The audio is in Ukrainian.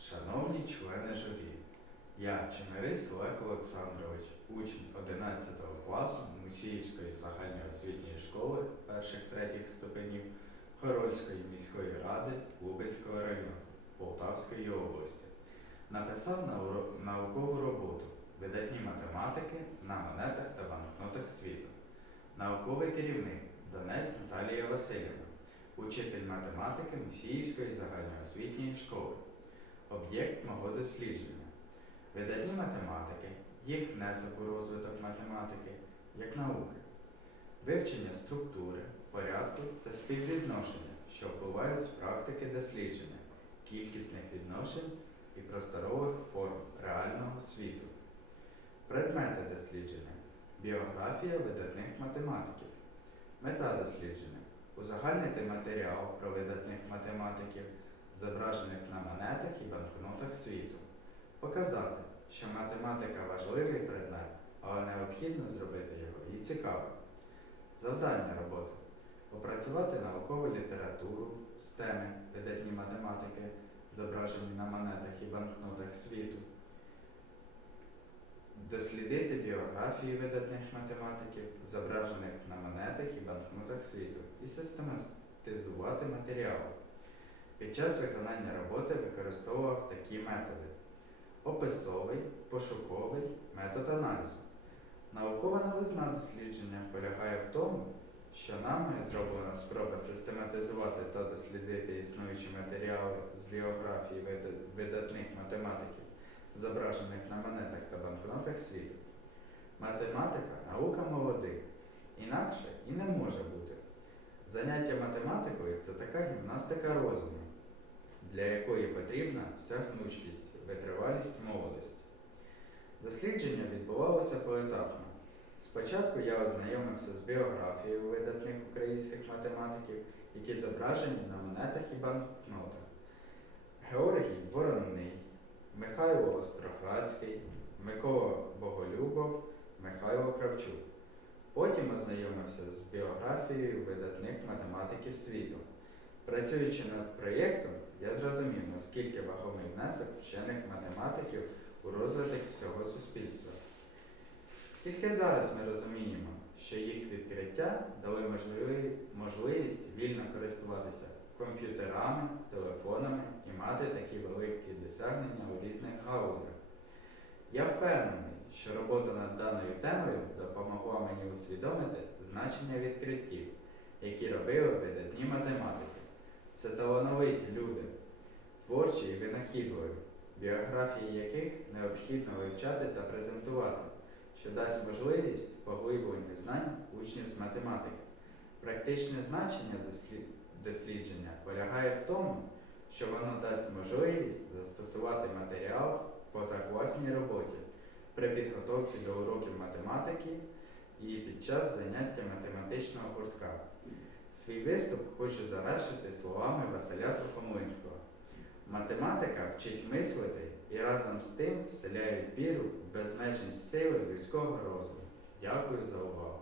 Шановні члени журі, я Чемерис Олег Олександрович, учень 11 класу Мусіївської загальноосвітньої школи перших-третіх ступенів Хорольської міської ради Лубенського району Полтавської області. Написав наукову роботу Видатні математики на монетах та банкнотах світу. Науковий керівник Донець Наталія Васильівна, учитель математики Мусіївської загальноосвітньої школи. Об'єкт мого дослідження. Видатні математики, їх внесок у розвиток математики як науки, вивчення структури, порядку та співвідношення, що впливають з практики дослідження, кількісних відношень і просторових форм реального світу. Предмети дослідження. Біографія видатних математиків. Мета дослідження. Узагальнити матеріал про видатних математиків, зображених на монетах і банкнотах світу. Показати, що математика важливий предмет, але необхідно зробити його і цікавим. Завдання роботи. Опрацювати наукову літературу з теми видатні математики, зображені на монетах і банкнотах світу. Дослідити біографії видатних математиків, зображених на монетах і банкнотах світу, і систематизувати матеріал. Під час виконання роботи використовував такі методи: описовий, пошуковий, метод аналізу. Наукова новизна дослідження полягає в тому, що нами зроблена спроба систематизувати та дослідити існуючі матеріали з біографії видатних математиків, зображених на монетах та банкнотах світу. Математика наука молодих, інакше і не може бути. Заняття математикою це така гімнастика розуму, для якої потрібна вся гнучкість, витривалість, молодість. Дослідження відбувалося поетапно. Спочатку я ознайомився з біографією видатних українських математиків, які зображені на монетах і банкнотах. Георгій Воронний, Михайло Остроградський, Микола Боголюбов, Михайло Кравчук. Потім ознайомився з біографією видатних математиків світу. Працюючи над проєктом, я зрозумів, наскільки вагомий внесок вчених математиків у розвиток всього суспільства. Тільки зараз ми розуміємо, що їх відкриття дали можливі- можливість вільно користуватися комп'ютерами, телефонами і мати такі великі досягнення у різних галузях. Я впевнений, що робота над даною темою допомогла мені усвідомити значення відкриттів, які робили видатні математики. Це талановиті люди, творчі і винахідливі, біографії яких необхідно вивчати та презентувати, що дасть можливість поглиблення знань учнів з математики. Практичне значення дослідження полягає в тому, що воно дасть можливість застосувати матеріал в позакласній роботі при підготовці до уроків математики і під час заняття математичного гуртка. Свій виступ хочу завершити словами Василя Сухомлинського. Математика вчить мислити і разом з тим вселяє віру в безмежність сили людського розуму. Дякую за увагу.